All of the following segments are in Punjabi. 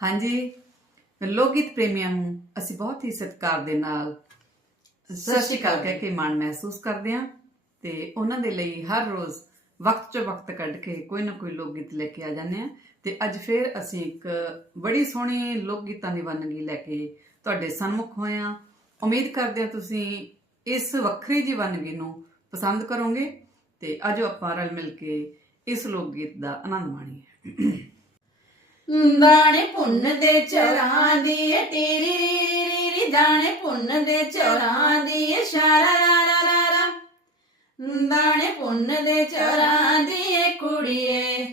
ਹਾਂਜੀ ਲੋਕ ਗੀਤ ਪ੍ਰੇਮੀਆਂ ਨੂੰ ਅਸੀਂ ਬਹੁਤ ਹੀ ਸਤਿਕਾਰ ਦੇ ਨਾਲ ਸਤਿ ਸ਼੍ਰੀ ਅਕਾਲ ਕਹਿ ਕੇ ਮਾਣ ਮਹਿਸੂਸ ਕਰਦੇ ਹਾਂ ਤੇ ਉਹਨਾਂ ਦੇ ਲਈ ਹਰ ਰੋਜ਼ ਵਕਤ ਚੋਂ ਵਕਤ ਕੱਢ ਕੇ ਕੋਈ ਨਾ ਕੋਈ ਲੋਕ ਗੀਤ ਲੈ ਕੇ ਆ ਜਾਂਦੇ ਹਾਂ ਤੇ ਅੱਜ ਫਿਰ ਅਸੀਂ ਇੱਕ ਬੜੀ ਸੋਹਣੀ ਲੋਕ ਗੀਤਾਂ ਦੀ ਵੰਨਗੀ ਲੈ ਕੇ ਤੁਹਾਡੇ ਸਨਮੁਖ ਹੋਏ ਹਾਂ। ਉਮੀਦ ਕਰਦੇ ਹਾਂ ਤੁਸੀਂ ਇਸ ਵੱਖਰੀ ਜੀ ਵੰਨਗੀ ਨੂੰ ਪਸੰਦ ਕਰੋਗੇ ਤੇ ਆਜੋ ਆਪਾਂ ਰਲ ਮਿਲ ਕੇ ਇਸ ਲੋਕ ਗੀਤ ਦਾ ਆਨੰਦ ਮਾਣੀਏ। ਦਾਣੇ ਪੁੰਨ ਦੇ ਚਰਾਂ ਦੀ ਏ ਰੀ ਰੀ ਦਾਣੇ ਪੁੰਨ ਦੇ ਚਰਾਂ ਦੀ ਏ ਸ਼ਾਰਾ ਰਾ ਰਾ ਰਾ ਰਾ। ਦਾਣੇ ਪੁੰਨ ਦੇ ਚਰਾਂ ਦੀ ਕੁੜੀਏ,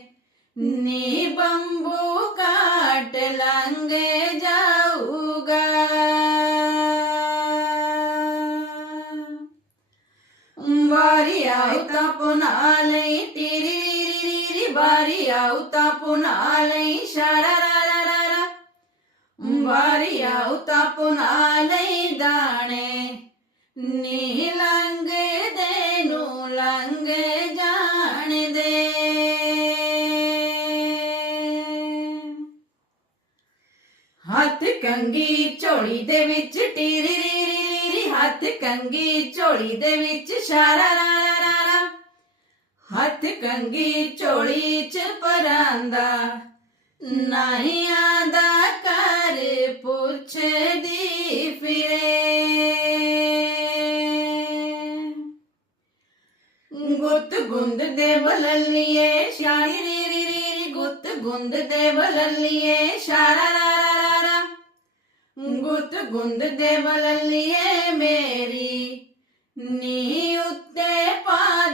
ਨੀ ਬੰਬੂ ਕਾਟ ਲੰਗੇ ਜਾਊਗਾ। ਵਾਰੀ ਆਉ ਤਾਂ ਪੁਨਾ ਲਈ ਟੀਰੀ ਰੀ ਰੀ ਰੀ ਰੀ ਵਾਰੀ ਆਉ ਤਾਂ ਪੁਨਾ ਲਈ ਸ਼ਾਰਾ ਰਾ ਰਾ ਰਾ ਰਾ। ਵਾਰੀ ਆਉ ਤਾਂ ਪੁਨਾ ਲਈ ਦਾਣੇ। ਨੀ ਲੰਗ ਦੇ ਨੂੰ ਲੰਗ ਜਾਣ ਦੇ। ਹੱਥ ਕੰਗੀ ਝੋਲੀ ਦੇ ਵਿੱਚ ਟੀਰੀ ਰੀ ਰੀ। ਹੱਥ ਕੰਗੀ ਝੋਲੀ ਦੇ ਵਿੱਚ ਸ਼ਾਰਾ ਰਾ ਰਾ ਰਾ ਰਾ। ਹੱਥ ਕੰਗੀ ਚੋਲੀ ਚ ਪਰਾਂਦਾ, ਨਹੀਂ ਆਂਦਾ ਕਰ ਪੁੱਛਦੀ ਫਿਰੇ। ਗੁੱਤ ਗੁੰਦ ਦੇ ਬਲਲੀਏ ਸ਼ਾਰੀ ਰੀ ਰੀ ਰੀ ਗੁੱਤ ਗੁੰਦ ਦੇ ਬਲਲੀਏ ਸ਼ਾਰਾ ਰਾ ਰਾ ਰਾ ਰਾ। ਗੁੱਤ ਗੁੰਦ ਦੇ ਬਲਲੀਏ ਮੇਰੀ ਨੀ ਉੱਤੇ ਪਾ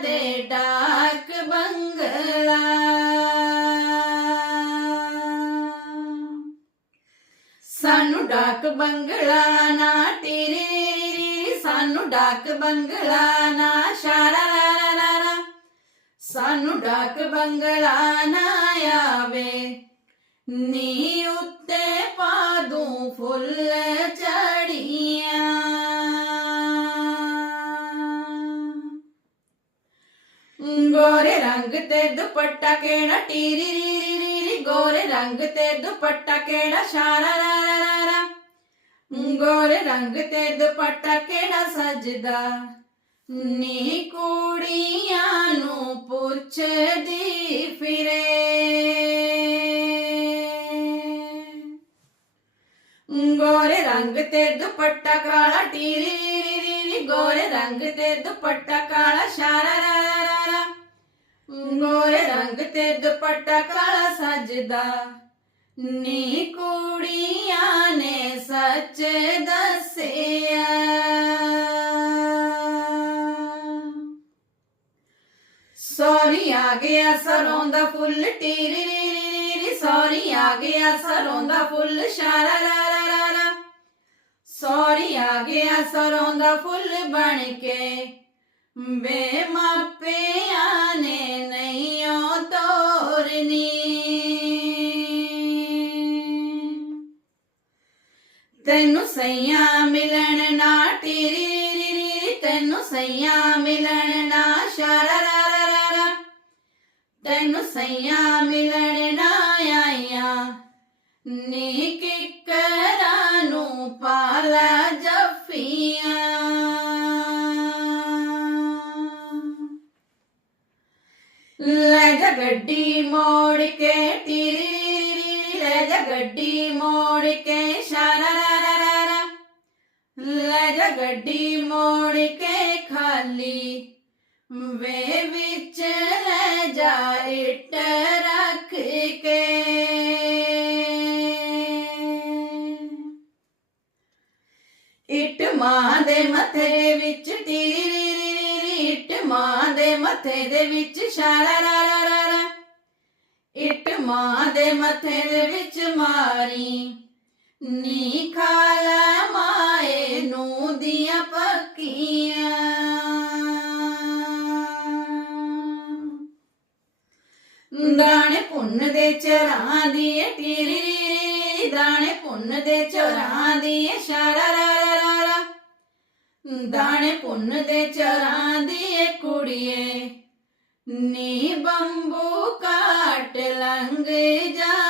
ਡਾਕ ਬੰਗਲਾ ਨਾ ਟੀਰੀ ਰੀ, ਸਾਨੂੰ ਡਾਕ ਬੰਗਲਾ ਨਾ ਸ਼ਾਰਾ ਲਾ ਰਾ ਰਾ ਸਾਨੂੰ ਡਾਕ ਬੰਗਲਾ ਨਾ ਆਵੇ। ਨੀ ਉੱਤੇ ਪਾ ਦੂੰ ਫੁੱਲ ਚੜੀਆਂ। ਗੋਰੇ ਰੰਗ ਤੇ ਦੁਪੱਟਾ ਕਿਹੜਾ ਟੀਰੀ ਰੀ ਰੀ ਰੀ ਗੋਰੇ ਰੰਗ ਤੇ ਦੁਪੱਟਾ ਕਿਹੜਾ ਸ਼ਾਰਾ ਰਾ ਰਾ ਰਾ ਰਾ ਗੋਰੇ ਰੰਗ ਤੇ ਦੁਪੱਟਾ ਕਿਹੜਾ ਸਜਦਾ? ਨੀ ਕੁੜੀਆਂ ਨੂੰ ਪੁੱਛਦੀ ਫਿਰੇ। ਗੋਰੇ ਰੰਗ ਤੇ ਦੁਪੱਟਾ ਕਾਲਾ ਟੀਰੀ ਰੀ, ਗੋਰੇ ਰੰਗ ਤੇ ਦੁਪੱਟਾ ਕਾਲਾ, ਸ਼ਾਰਾ ਰਾ ਰਾ ਰਾ ਰਾ। ਗੋਰੇ ਰੰਗ ਤੇ ਦੁਪੱਟਾ ਕਾਲਾ ਸਜਦਾ। ਨੀ ਕੁੜੀਆਂ ਨੇ ਸੱਚ ਦੱਸਿਆ। ਸੋਰੀ ਆ ਗਿਆ ਸਰੋਂ ਦਾ ਫੁੱਲ ਟੀਰੀ ਰੀ ਆ ਗਿਆ ਸਰੋਂ ਦਾ ਫੁੱਲ ਸ਼ਾਰਾ ਰਾ ਰਾ ਰਾ ਰਾ। ਆ ਗਿਆ ਸਰੋਂ ਦਾ ਫੁੱਲ ਬਣ ਕੇ। ਬੇ ਮਾਪਿਆਂ ਨੇ ਨਹੀਂ ਓ ਤੋਰਨੀ। ਤੈਨੂੰ ਸਈਆਂ ਮਿਲਣ ਨਾ ਟੀਰੀ, ਰੀ ਰੀ ਤੈਨੂੰ ਸਈਆਂ ਮਿਲਣ ਨਾ ਸ਼ਾਰਾ, ਰਾ ਰਾ ਰਾ ਰਾ। ਤੈਨੂੰ ਸਈਆਂ ਮਿਲਣ ਨਾ ਆਈਆਂ। ਨੀ ਕਿਕਰਾਂ ਨੂੰ ਪਾਲਾ ਜਫੀਆਂ। ਲੈ ਜਾ ਗੱਡੀ ਮੋੜ ਕੇ ਟਿਰੀ ਰੀ। ਲੈ ਜਾ ਗੱਡੀ ਮੋੜ ਕੇ ਸ਼ਾਰਾ ਲੈ ਜਾ ਗੱਡੀ ਮੋੜ ਕੇ ਖਾਲੀ। ਵੇ ਵਿੱਚ ਲੈ ਜਾ ਇੱਟ ਰੱਖ ਕੇ। ਇੱਟ ਮਾਂ ਦੇ ਮੱਥੇ ਵਿੱਚ ਟੀਰੀ ਰੀ। ਇੱਟ ਮਾਂ ਦੇ ਮੱਥੇ ਦੇ ਵਿੱਚ, ਸ਼ਾਰਾ, ਰਾ ਰਾ ਰਾ ਰਾ। ਇੱਟ ਮਾਂ ਦੇ ਮੱਥੇ ਦੇ ਵਿੱਚ ਮਾਰੀ। ਨੀ ਖਾਲਾ ਮਾਏ ਨੂੰ ਦੀਆਂ ਪੱਕੀਆਂ। ਦਾਣੇ ਪੁੰਨ ਦੇ ਚਰਾਂ ਦੀ ਏ ਟੀਰੀ, ਦਾਣੇ ਪੁੰਨ ਦੇ ਚਰਾਂ ਦੀ ਏ ਸ਼ਾਰਾ, ਰਾ ਰਾ ਦਾਣੇ ਪੁੰਨ ਦੇ ਚਰਾਂ ਦੀ ਏ ਕੁੜੀਏ, ਨੀ ਬੰਬੂ ਕਾਟ ਲੰਘ ਜਾ।